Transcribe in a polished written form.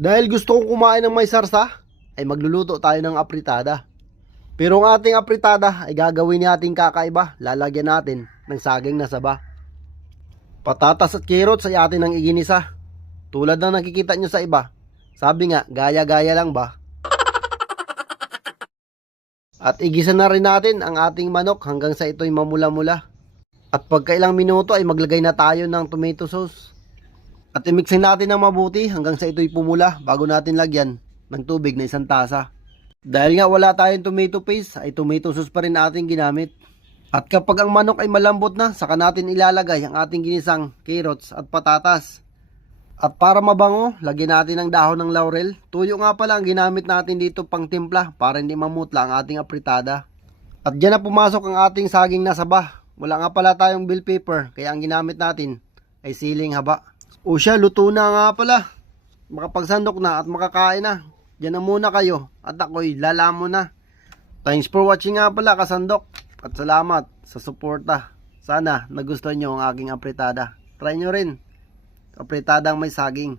Dahil gusto kong kumain ng may sarsa, ay magluluto tayo ng apritada. Pero ang ating apritada ay gagawin nating kakaiba. Lalagyan natin ng saging na saba. Patatas at carrots ay atin ang iginisa. Tulad ng nakikita nyo sa iba. Sabi nga, gaya-gaya lang ba? At igisa na rin natin ang ating manok hanggang sa ito'y mamula-mula. At pagkailang minuto ay maglagay na tayo ng tomato sauce. At imixin natin ng mabuti hanggang sa ito'y pumula bago natin lagyan ng tubig na 1 tasa. Dahil nga wala tayong tomato paste ay tomato sauce pa rin ating ginamit. At kapag ang manok ay malambot na, saka natin ilalagay ang ating ginisang carrots at patatas. At para mabango, lagyan natin ng dahon ng laurel. Tuyo nga pala ang ginamit natin dito pang timpla para hindi mamutla ang ating apritada. At dyan na pumasok ang ating saging na saba. Wala nga pala tayong bell pepper, kaya ang ginamit natin ay siling haba. O siya, luto na nga pala. Makapagsandok na at makakain na. Diyan na muna kayo at ako'y lalamo na. Thanks for watching nga pala, kasandok. At salamat sa suporta. Sana nagustuhan nyo ang aking apritada. Try nyo rin. Apritadang may saging.